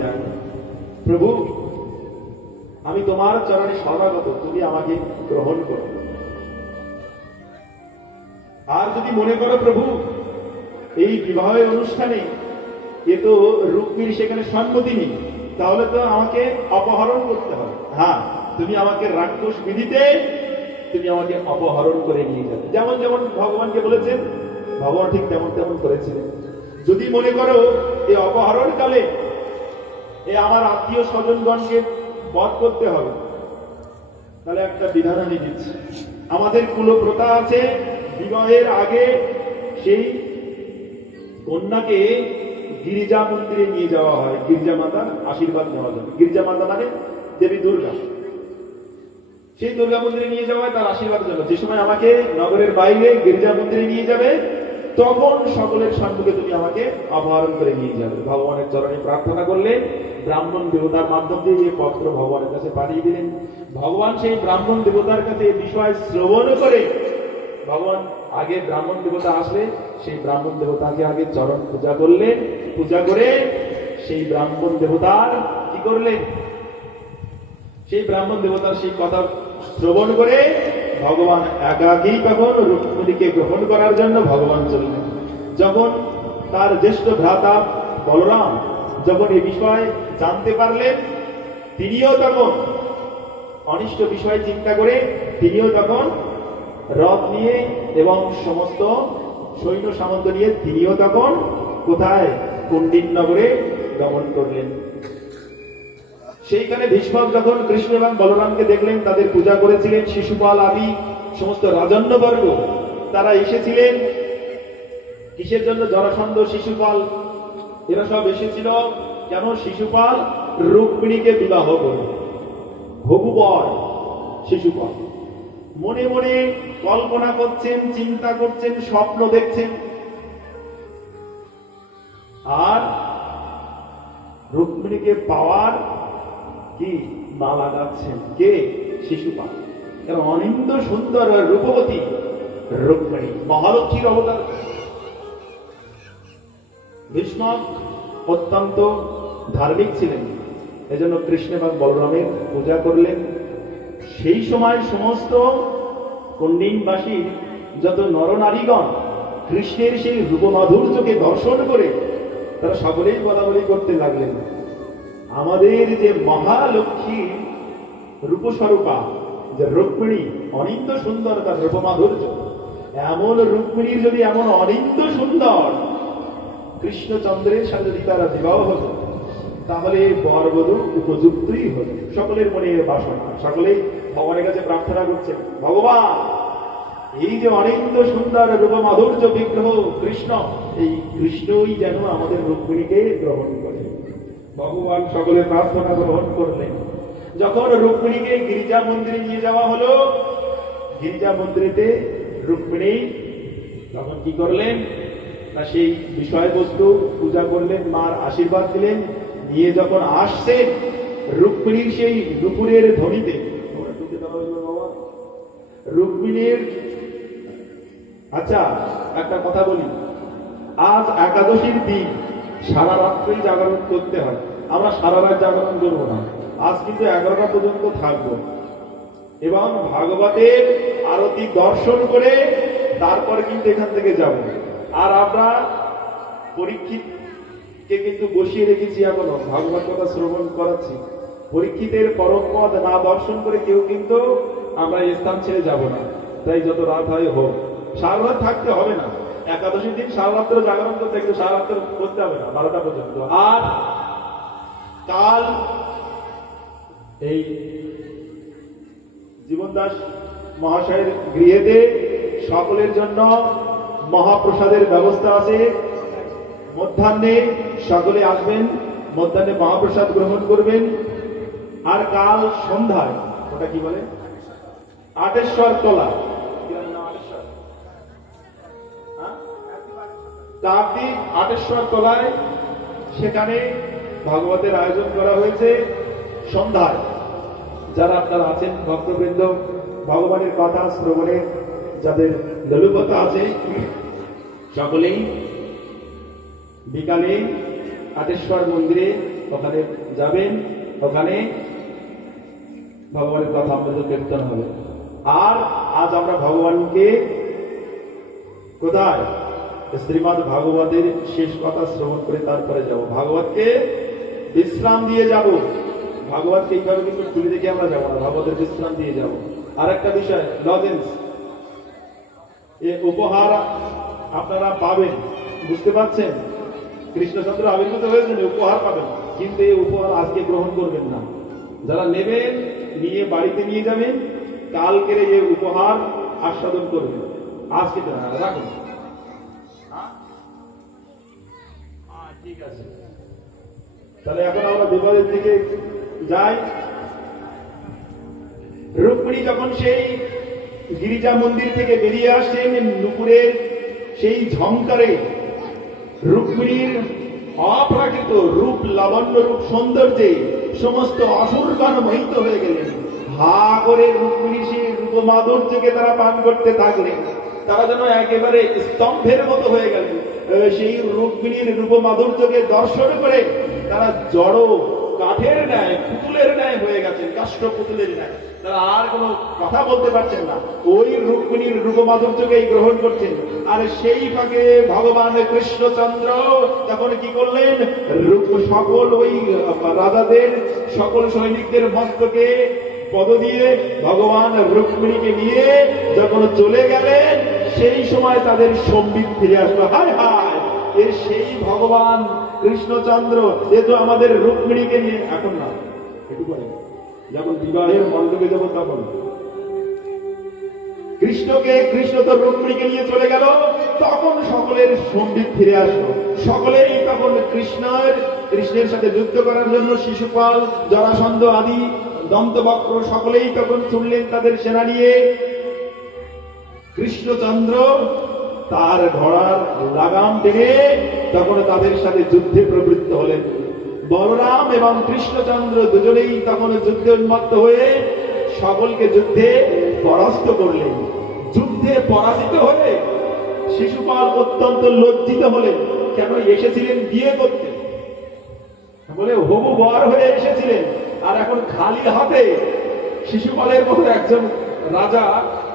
যায়, প্রভু আমি তোমার চরণে শরণাগত, তুমি আমাকে গ্রহণ করো। আর যদি মনে করো প্রভু এই বিবাহের অনুষ্ঠানে এ তো রুক্মিণী সেখানে সম্মতি নেই, তাহলে তো আমাকে অপহরণ করতে হবে। হ্যাঁ, তুমি আমাকে রাক্ষস বিধিতে তুমি আমাকে অপহরণ করে নিয়ে যাবে। যেমন যেমন ভগবানকে বলেছেন, ভগবান ঠিক তেমন তেমন করেছিলেন। যদি মনে করো এই অপহরণ কালে আমার আত্মীয় স্বজনগণকে বধ করতে হবে, তাহলে একটা বিধান আমি দিচ্ছি। আমাদের কুলপ্রথা আছে, বিবাহের আগে সেই কন্যাকে গিরিজা মন্দিরে নিয়ে যাওয়া হয়, গিরিজা মাতার আশীর্বাদ নেওয়া যাবে। গিরিজা মাতা মানে দেবী দুর্গা, সেই দুর্গা মন্দিরে নিয়ে যাওয়া হয় তার আশীর্বাদের জন্য। যে সময় আমাকে নগরের বাইরে গিরিজা মন্দিরে নিয়ে যাবে, তখন সকলের সম্মুখে তুমি আমাকে অপহরণ করে নিয়ে যাবে। ভগবানের চরণে প্রার্থনা করলে ব্রাহ্মণ দেবতার মাধ্যম দিয়ে যে পত্র ভগবানের কাছে পাঠিয়ে দিলেন, ভগবান সেই ব্রাহ্মণ দেবতার কাছে এই বিষয় শ্রবণ করে, ভগবান আগে ব্রাহ্মণ দেবতা আসলে সেই ব্রাহ্মণ দেবতাকে আগে চরণ পূজা করলেন, পূজা করে সেই ব্রাহ্মণ দেবতার কি করলেন, সেই ব্রাহ্মণ দেবতার সেই কথা শ্রবণ করে ভগবান একাকী তখন রুক্মিণীকে গ্রহণ করার জন্য ভগবান চললেন। যখন তার জ্যেষ্ঠ ভ্রাতা বলরাম যখন এই বিষয় জানতে পারলেন, তিনিও তখন অনিষ্ট বিষয় চিন্তা করে তিনিও তখন রথ নিয়ে এবং সমস্ত সৈন্য সামন্ত নিয়ে তিনিও তখন কোথায়, কুণ্ডিন নগরে গমন করলেন। সেইখানে ভীষ্মক যখন কৃষ্ণ এবং বলরামকে দেখলেন, তাদের পূজা করেছিলেন, শিশুপাল আদি সমস্ত রাজন্যবর্গ তারা এসেছিলেন। কিসের জন্য? জরাসন্ধ, শিশুপাল এরা সব এসেছিল কেন? শিশুপাল রুক্মিণীকে বিবাহ করবে, হবু বর শিশুপাল মনে মনে কল্পনা করছেন, চিন্তা করছেন, স্বপ্ন দেখছেন, আর রুক্মিণীকে পাওয়ার কি মালা গাচ্ছেন। কে? শিশুপাল। কারণ অনিন্দ সুন্দর রূপবতী রুক্মিণী মহালক্ষ্মীর অবতার। ভীষ্মক অত্যন্ত ধার্মিক ছিলেন, এজন্য কৃষ্ণ এবং বলরামের পূজা করলেন। সেই সময় সমস্ত কুণ্ডিনবাসীর যত নরনারীগণ কৃষ্ণের সেই রূপমাধুর্যকে দর্শন করে তারা সকলেই বলাবলি করতে লাগলেন, আমাদের যে মহালক্ষ্মী রূপস্বরূপা যে রুক্মিণী, অনিন্দ সুন্দর তার রূপমাধুর্য, এমন রুক্মিণীর যদি এমন অনিন্দ সুন্দর কৃষ্ণচন্দ্রের সাথে যদি তারা বিবাহ হতো, তাহলে বরবধূ উপযুক্তই হতো। সকলের মনে বাসনা, সকলেই ভগবানের কাছে প্রার্থনা করছেন, ভগবান এই যে অনিন্দ সুন্দর রূপমাধুর্য বিগ্রহ কৃষ্ণ, এই কৃষ্ণই যেন আমাদের রুক্মিণীকে গ্রহণ করে। ভগবান সকলের প্রার্থনা গ্রহণ করলেন। যখন রুক্মিণীকে গিরিজা মন্দিরে নিয়ে যাওয়া হলো, গিরিজা মন্দিরেতে রুক্মিণী তখন কি করলেন না, সেই বিষয়বস্তু পূজা করলেন, মার আশীর্বাদ দিলেন। নিয়ে যখন আসছেন রুক্মিণীর সেই নুপুরের ধ্বনিতে, রুক্মিণীর, আচ্ছা একটা কথা বলি, আজ একাদশীর দিন সারা রাত্রি জাগরণ করতে হয়। আমরা সারা রাত জাগরণ করবো না, আজ কিন্তু 11টা পর্যন্ত থাকবো এবং ভাগবতের আরতি দর্শন করে তারপর কিন্তু এখান থেকে যাব। আর আমরা পরীক্ষিতকে কিন্তু বসিয়ে রেখেছি, এখনো ভাগবত কথা শ্রবণ করাচ্ছি। পরীক্ষিতের পরম পদ না দর্শন করে কেউ কিন্তু আমরা এই স্থান ছেড়ে যাব না। তাই যত রাত হয় হোক, সারা রাত থাকতে হবে না। একাদশীর দিন সারা রাত্র জাগরণ করতে, কিন্তু সারা রাত্র করতে হবে না, 12টা পর্যন্ত। আর কাল এই জীবন দাস মহাশয়ের গৃহেতে সকলের জন্য মহাপ্রসাদের ব্যবস্থা আছে। মধ্যাহ্নে সকলে আসবেন, মধ্যাহ্নে মহাপ্রসাদ গ্রহণ করবেন। আর কাল সন্ধ্যায়, ওটা কি বলে, আটেশ্বর তলা, কাকদ্বীপ আটেশ্বর তলায় সেখানে ভাগবতের আয়োজন করা হয়েছে। সন্ধ্যায় যারা আপনারা আছেন ভক্তবৃন্দ, ভগবানের কথা শ্রবণে যাদের ললুপতা আছে, সকলেই বিকালে আটেশ্বর মন্দিরে ওখানে যাবেন, ওখানে ভগবানের কথা আমাদের কীর্তন হবে। আর আজ আমরা ভগবানকে কোথায়? শ্রীমদ্ ভাগবতের শেষ কথা শ্রবণ করে তারপরে যাব, ভাগবতকে বিশ্রাম দিয়ে যাব। ভাগবতকে এইভাবে কিন্তু খুলে দেখে আমরা যাবো না, ভাগবতের বিশ্রাম দিয়ে যাব। আর একটা বিষয়, লজেন্স, এ উপহার আপনারা পাবেন, বুঝতে পারছেন? কৃষ্ণচন্দ্র আবির্ভূত হয়েছেন, উপহার পাবেন, কিন্তু এই উপহার আজকে গ্রহণ করবেন না। যারা নেবেন নিয়ে বাড়িতে নিয়ে যাবেন, কালকের এই উপহার আস্বাদন করবেন, আজকে তো না, রাখুন। ঠিক আছে, তাহলে এখন আমরা বিপদের দিকে যাই। রুক্মিণী যখন সেই গিরিজা মন্দির থেকে বেরিয়ে আসছেন, নুপুরের সেই ঝংকারে রুক্মিণীর অপ্রাকৃত রূপ, লাবণ্য রূপ, সৌন্দর্যে সমস্ত অসুরগণ মোহিত হয়ে গেলেন। হা করে রুক্মিণী সেই রূপমাধুর্যকে তারা পান করতে থাকলেন। তারা যেন একেবারে স্তম্ভের মতো হয়ে গেলেন। সেই রুক্মিণীর রূপমাধুর্যকে দর্শন করে তারা জড় কাঠের ন্যায়, পুতুলের ন্যায় হয়ে গেছেন, কাষ্ঠ পুতুলের ন্যায়। তারা আর কোনো কথা বলতে পারছেন না, ওই রুক্মিণীর রূপমাধুর্যকেই গ্রহণ করছেন। আর সেই ফাঁকে ভগবান কৃষ্ণচন্দ্র তখন কি করলেন? সকল ওই রাজাদের, সকল সৈনিকদের মস্তকে পদ দিয়ে ভগবান রুক্মিণীকে নিয়ে যখন চলে গেলেন, সেই সময় তাদের সম্বিত ফিরে আসলো। হায় হায়, এ সেই ভগবান কৃষ্ণচন্দ্র, এ তো আমাদের রুক্মিণীকে নিয়ে, এখন না, একটু পরে যখন বিবাহের মণ্ডপে যাব তখন কৃষ্ণ তো রুক্মিণীকে নিয়ে চলে গেল, তখন সকলের সম্বিত ফিরে আসলো। সকলেই তখন কৃষ্ণের সাথে যুদ্ধ করার জন্য শিশুপাল, জরাসন্ধ আদি দন্তবক্র সকলেই তখন শুনলেন তাদের সেনা নিয়ে। কৃষ্ণচন্দ্র তার ঘোড়ার লাগাম টেনে তখন তাদের সাথে যুদ্ধে প্রবৃত্ত হলেন। বলরাম এবং কৃষ্ণচন্দ্র দুজনেই তখন যুদ্ধে উন্মত্ত হয়ে সকলকে যুদ্ধে পরাস্ত করলেন। যুদ্ধে পরাজিত হয়ে শিশুপাল অত্যন্ত লজ্জিত হলেন। কেন? এসেছিলেন বিয়ে করতে, বলে হবু বর হয়ে এসেছিলেন, আর এখন খালি হাতে শিশুপালের মতো একজন রাজা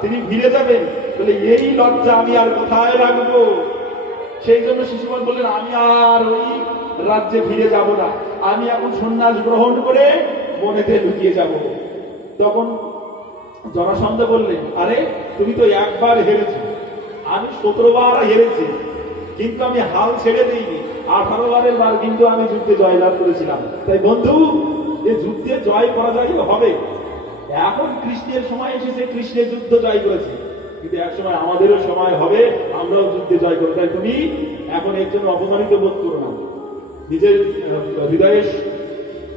তিনি ফিরে যাবেন, বলে এই লজ্জা আমি আর কোথায় রাখবো? সেই জন্য শিশুপাল বললেন, আমি আর ওই রাজ্যে ফিরে যাব না, আমি এখন সন্ন্যাস গ্রহণ করে বনেতে লুকিয়ে যাব। তখন জরাসন্ধ বললেন, আরে তুমি তো একবার হেরেছ, আমি 17 বার হেরেছি, কিন্তু আমি হাল ছেড়ে দিইনি। 18 বারের বার কিন্তু আমি যুদ্ধে জয়লাভ করেছিলাম। তাই বন্ধু, এই যুদ্ধে জয় পরাজয় হবে। এখন কৃষ্ণের সময় এসেছে, কৃষ্ণের যুদ্ধ জয় করেছে, কিন্তু এক সময় আমাদেরও সময় হবে, আমরাও যুদ্ধে জয় করবো। তাই তুমি এখন এর জন্য অপমানিত বোধ করো না, নিজের হৃদয়ে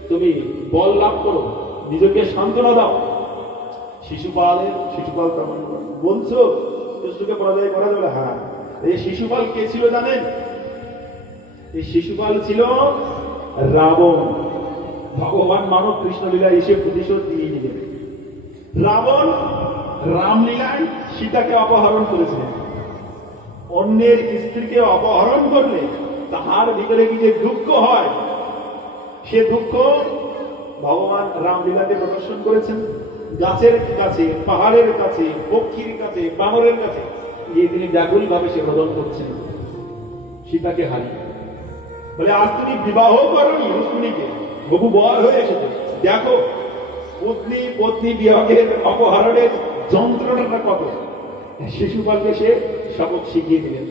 তুমি বল লাভ করো, নিজেকে সান্ত্বনা দাও। শিশুপাল তখন বলছো কৃষ্ণকে পরাজয় করা যাবে? হ্যাঁ। এই শিশুপাল কে ছিল জানেন? এই শিশুপাল ছিল রাবণ। ভগবান মানব কৃষ্ণলীলা এসে প্রতিশোধ দিয়ে নিলেন। রাবণ রামলীলায় সীতাকে অপহরণ করেছিলেন। অন্যের স্ত্রীকে অপহরণ করলে তাহার ভিতরে কি যে দুঃখ হয়, সে দুঃখ ভগবান রামলীলাতে প্রদর্শন করেছেন। গাছের কাছে, পাহাড়ের কাছে, পক্ষীর কাছে, বানরের কাছে গিয়ে তিনি ব্যাকুল ভাবে সে রোদন করছেন সীতাকে হারিয়ে। বলে, আজ তুমি বিবাহ করনি রুক্মিণীকে, বহু বর হয়ে এসেছে, দেখো পত্নী বিভাগের অপহরণের যন্ত্রণাটা কত। শিশুপালকে সে শপথ শিখিয়ে দিলেন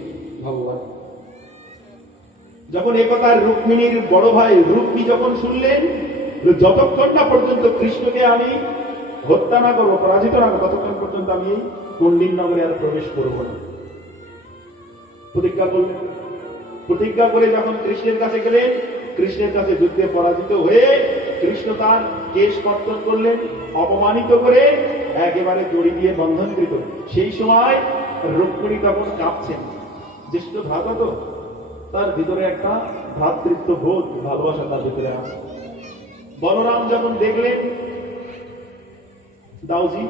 ভগবান। যখন একথা রুক্মিণীর বড় ভাই রুক্মী যখন শুনলেন, যতক্ষণ না পর্যন্ত কৃষ্ণকে আমি হত্যা না করবো, পরাজিত না করবো, ততক্ষণ পর্যন্ত আমি কণ্ডিন নগরে আর প্রবেশ করবো না, প্রতিজ্ঞা করলেন। প্রতিজ্ঞা করে যখন কৃষ্ণের কাছে গেলেন, কৃষ্ণের কাছে যুদ্ধে পরাজিত হয়ে কৃষ্ণ তার কেশ কর্তন করলেন, অপমানিত করে একেবারে দড়ি দিয়ে বন্ধনকৃত। সেই সময় রুক্মিণী তখন কাঁপছেন, জ্যেষ্ঠ ভ্রাতা তো, তার ভিতরে একটা ভ্রাতৃত্ব বোধ, ভালোবাসা তার ভিতরে আছে। বলরাম যখন দেখলেন দাউজি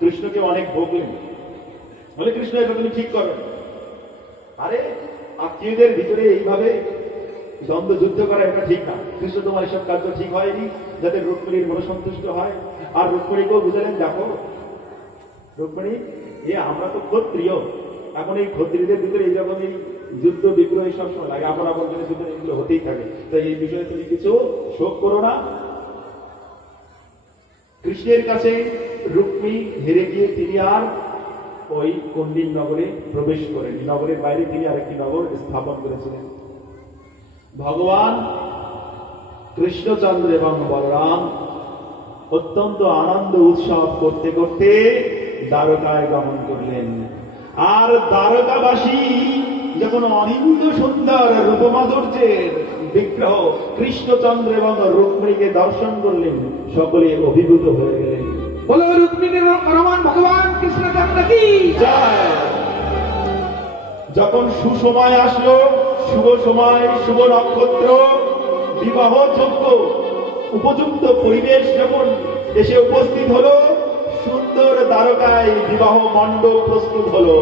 কৃষ্ণকে অনেক ভোগলেন, বলে, কৃষ্ণ এটা তুমি ঠিক করো। আরে আত্মীয়দের ভিতরে এইভাবে দ্বন্দ্ব যুদ্ধ করা এটা ঠিক না। কৃষ্ণ তোমার এসব কার্য ঠিক হয়নি যাতে রুক্মিণীর মনে সন্তুষ্ট হয়। আর রুক্মিণীকেও বুঝালেন, দেখো রুক্মিণী, আমরা তো ক্ষত্রিয়, এখন এই ক্ষত্রিয়দের ভিতরে এইরকম এই যুদ্ধ বিগ্রহ সবসময় লাগে, আপন আপন জনের ভিতরে এগুলো হতেই থাকে, তাই এই বিষয়ে তুমি কিছু শোক করো না। কৃষ্ণের কাছে রুক্মিণী হেরে গিয়ে তিনি আর ওই কন্ডিন নগরে প্রবেশ করেন। নগরের বাইরে তিনি আরেকটি নগর স্থাপন করেছিলেন। ভগবান কৃষ্ণচন্দ্র এবং বলরাম অত্যন্ত আনন্দ উৎসব করতে করতে দ্বারকায় গমন করলেন। আর দ্বারকাবাসী যখন অনিন্দ সুন্দর রূপমাধুর্যের বিগ্রহ কৃষ্ণচন্দ্র এবং রুক্মিণীকে দর্শন করলেন, সকলে অভিভূত হয়ে গেলেন। বলো রুক্মিণীর পরমান ভগবান কৃষ্ণচন্দ্র কি জয়। যখন সুসময় আসলো, শুভ সময়, শুভ নক্ষত্র, বিবাহযোগ্য উপযুক্ত পরিবেশ যখন এসে উপস্থিত হলো, সুন্দর দ্বারকায় বিবাহ মণ্ডপ প্রস্তুত হলো।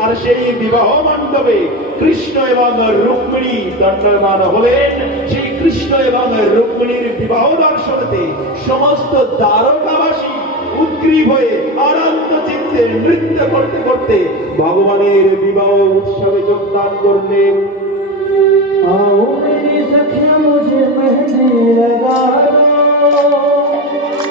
আর সেই বিবাহ মণ্ডপে কৃষ্ণ এবং রুক্মিণী দণ্ডায়মান হলেন। সেই কৃষ্ণ এবং রুক্মিণীর বিবাহ দর্শনতে সমস্ত দ্বারকাবাসী উদ্গ্রীব হয়ে আনন্দ চিত্তে নৃত্য করতে করতে ভগবানের বিবাহ উৎসবে যোগদান করলেন। आओ मेरी सखिया मुझे मेहंदी लगा दो।